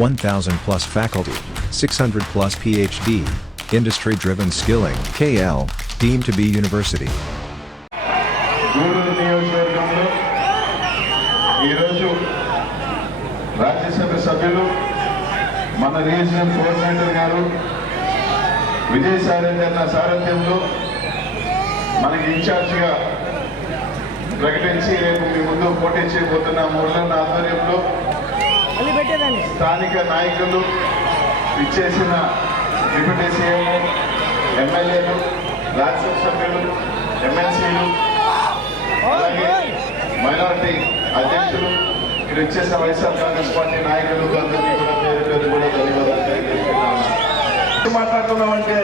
1,000 plus faculty, 600 plus PhD, industry-driven skilling. KL, deemed to be university. Gudur నియోజకవర్గంలో ఈరోజు రాజ్యసభ సభ్యులు మన రీజనల్ కోఆర్డినేటర్ గారు విజయసాయి అన్న సారథ్యంలో మనకి ఇన్ఛార్జిగా ప్రకటించి రేపు మీ ముందు పోటీ చేయబోతున్న మురళన్న ఆధ్వర్యంలో స్థానిక నాయకులు ఇచ్చేసిన డిప్యూటీ సీఎం ఎమ్మెల్యేలు రాజ్యసభ సభ్యులు ఎమ్మెల్సీలు అలాగే మైనారిటీ అధ్యక్షులు ఇక్కడ ఇచ్చేసిన వైఎస్ఆర్ కాంగ్రెస్ పార్టీ నాయకులు అందరినీ కూడా పేరు పేరు కూడా ధన్యవాదాలు తెలియజేస్తున్నాను. మాట్లాడుతున్నామంటే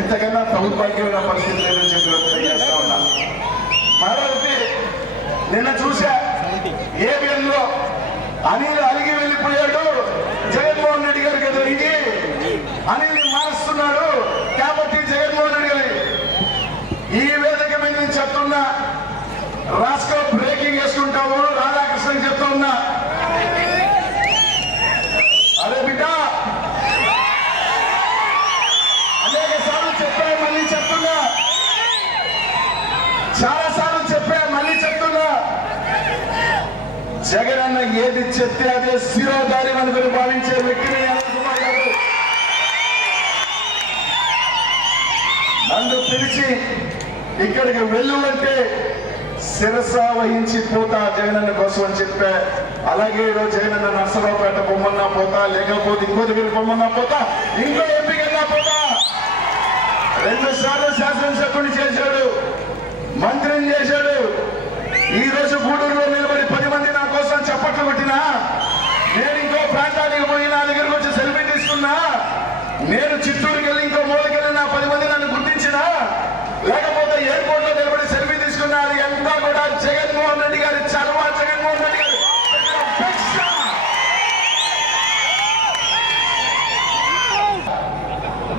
ఇంతకన్నా సౌభాగ్యమైన పరిస్థితి లేదని చెప్పి తెలియజేస్తా ఉన్నా. మరొకటి నిన్న చూసా ఏబిఎన్లో అనిల్ అలిగి వెళ్ళిపోయాడు, జగన్మోహన్ రెడ్డి గారికి ఎదురికి అనిల్ మారుస్తున్నాడు కాబట్టి జగన్మోహన్ రెడ్డి గారి ఈ వేదిక మీద నేను చెప్తున్నా, రాష్ట్ర బ్రేకింగ్ వేసుకుంటాము రాధాకృష్ణ చెప్తా ఉన్నా, అరే బిడ్డ అనేక సార్లు చెప్పా మళ్ళీ చెప్తున్నా, చాలా సార్లు చెప్పా మళ్ళీ చెప్తున్నా, జగన్ అన్న ఏది చెప్తే అదే శిరోధారి అనుకుని భావించే వ్యక్తిని అనంత్ కుమార్ గారు నన్ను పిలిచి ఇక్కడికి వెళ్ళు అంటే శిరస వహించి పోతా జగనన్న కోసం అని చెప్పా. అలాగే ఈరోజు జగనన్న నర్సరావుపేట బొమ్మన్నా పోతా, లేకపోతే ఇంకో దగ్గర బొమ్మన్నా పోతా, ఇంకో ఎంపీగా పోతా. 2 సార్లు శాసనసభ్యుని చేశాడు, మంత్రిని చేశాడు. ఈ రోజు గూడూరులో నిలబడి 10 మంది నా కోసం చప్పట్లు కొట్టినా, నేను ఇంకో ప్రాంతానికి పోయి నా దగ్గరకు వచ్చి సెల్ఫీ తీసుకున్నా, నేను చిత్తూరుకి వెళ్ళి ఇంకో మూలకెళ్ళి నా 10 మంది నన్ను గుర్తించినా, లేకపోతే ఎయిర్పోర్ట్ లో నిలబడి సెల్ఫీ తీసుకున్నా, అది అంతా కూడా జగన్మోహన్ రెడ్డి గారి చలవ, జగన్మోహన్ రెడ్డి గారి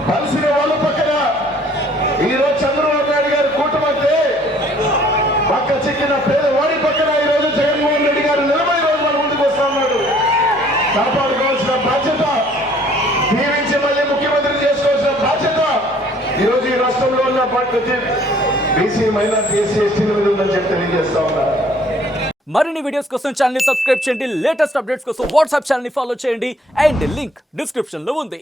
కలిసిన వాళ్ళు పక్కన ఈరోజు చంద్రబాబు నాయుడు గారు కూటమితే పక్క చిక్కిన పేదవాడి పక్కన ఈరోజు జగన్మోహన్ రెడ్డి గారు నిలబడి రోజు మన ముందుకు వస్తా ఉన్నాడు. కాపాడుకోవాల్సిన బాధ్యత, దీవించి మళ్ళీ ముఖ్యమంత్రి చేసుకోవాల్సిన బాధ్యత ఈరోజు ఈ రాష్ట్రంలో ఉన్న ప్రతి బీసీ మైనార్టీ ఎస్సీ ఎస్టీల మీద ఉందని చెప్పి తెలియజేస్తా ఉన్నారు. మరిన్ని వీడియోస్ కోసం ఛానల్ ని సబ్స్క్రైబ్ చేయండి, లేటెస్ట్ అప్డేట్స్ కోసం వాట్సాప్ ఛానల్ ని ఫాలో చేయండి అండ్ లింక్ డిస్క్రిప్షన్ లో ఉంది.